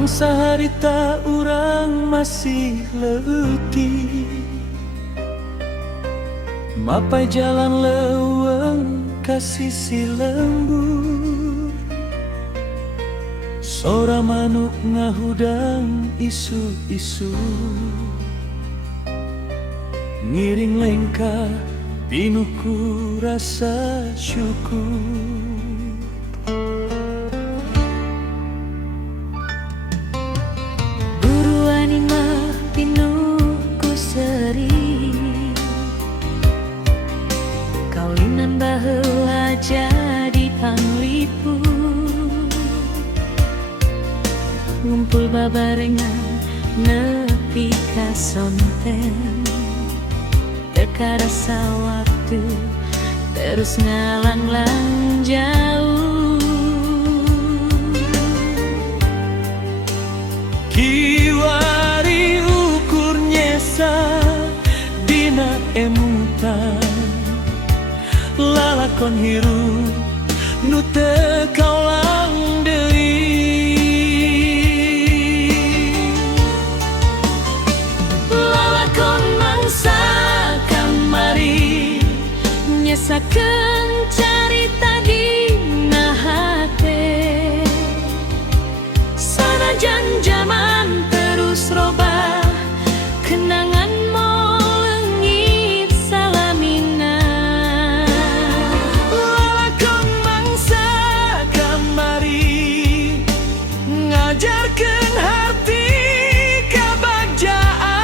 mangsa harita urang masih leutik, mapai jalan leuweung ka sisi lembur. Sora manuk ngahudang isu-isu, ngiring lengkah pinuhku rasa syukur. Kaulinan baheula jadi panglipu, ngumpul babarengan nepi ka sonten. Teka rasa waktu terus ngalanglang jauh. Kiwari ukur nyesa dina emutan, lalakon hirup nu teu kaulang deui. Lalakon mangsa kamari nyesakeun carita dina hate. Sanajan jaman terus robah, kenangan moal leungit salamina. Lalakon mangsa kamari ngajarkeun harti kabagjaan.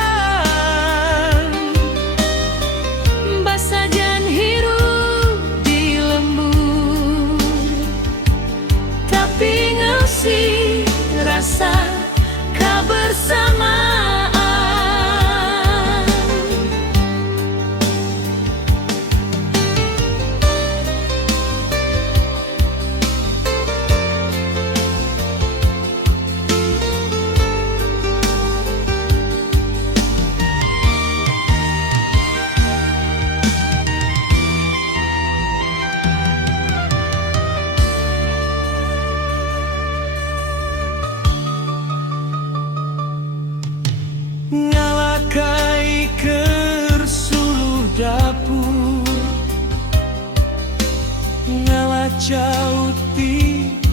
Basajan hirup di lembur, tapi ngeusi rasa kebersamaan. Ngalakai keur suluh dapur, ngalacauti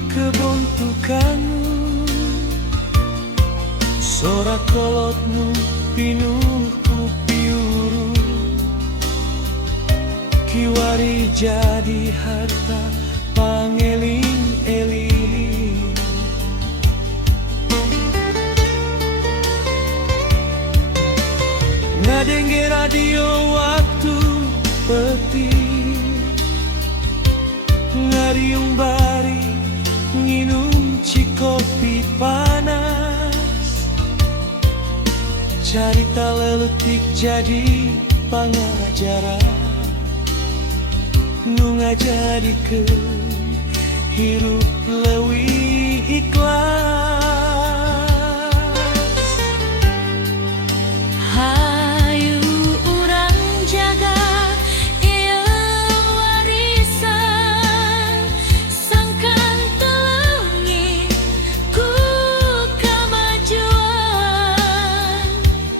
kebon tukangmu. Sora kolotnu pinuh ku piuru, kiwari jadi harta pangeling-eling. Ngadengge radio waktu peti, ngariung bari nginum cikopi panas. Carita leletik jadi pangajaran, nu ngajadikeun hirup leuwih ikhlas.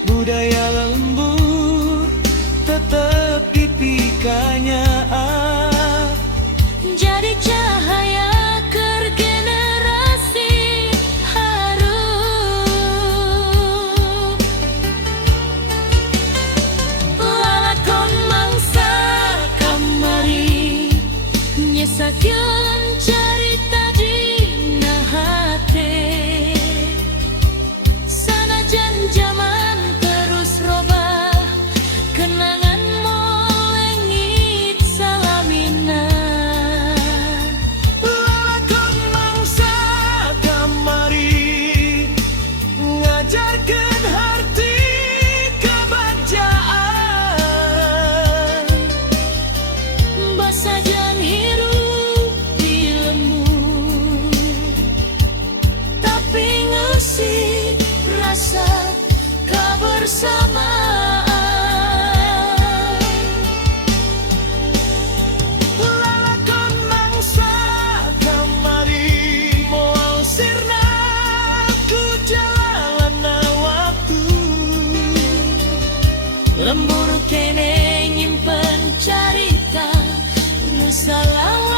Budaya lembur tetap dipikanya, Jadi cahaya keur generasi harum. Lalakon mangsa kamari nyesakeun carita dina hate. Sanajan jaman terus robah, kenangan moal leungit salamina. Lalakon mangsa kamari ngajarkeun harti kabagjaan. Basajan hirup di lembur, lembur kene nyimpen carita nu salawa